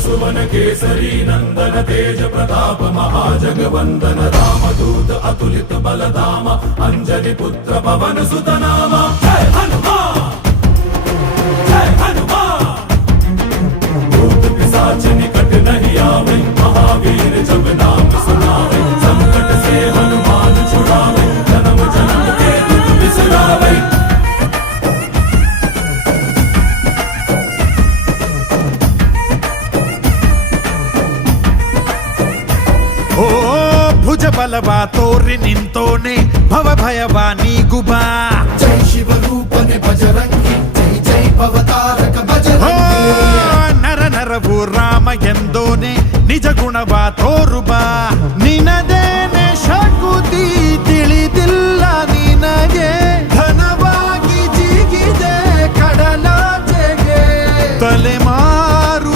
सुवन केसरी नंदन तेज प्रताप महाजगवंदन रामदूत अतुलित बलधाम अंजनी पुत्र पवन सुत नाम जय हनुमान जय हनुमान। भूत पिशाच निकट नहीं आवे महावीर जब नाम सुनावे संकट से हनुमान छुड़ावे जन्म जन्म के दुख बिसरावे। ಓ ಭುಜ ಬಲವಾ ತೋರಿ ನಿಂತೋನೆ ಭವ ಭಯವಾ ನೀಗುಬಾ ಜೈ ಶಿವರೂಪನೆ ಬಜರಂಗಿ ಜೈ ಜೈ ಭವತಾರಕ ಬಜರಂಗಿ ನರ ನರವು ರಾಮ ಎಂದೋನೆ ನಿಜ ಗುಣವಾ ತೋರುಬಾ ನಿನದೇ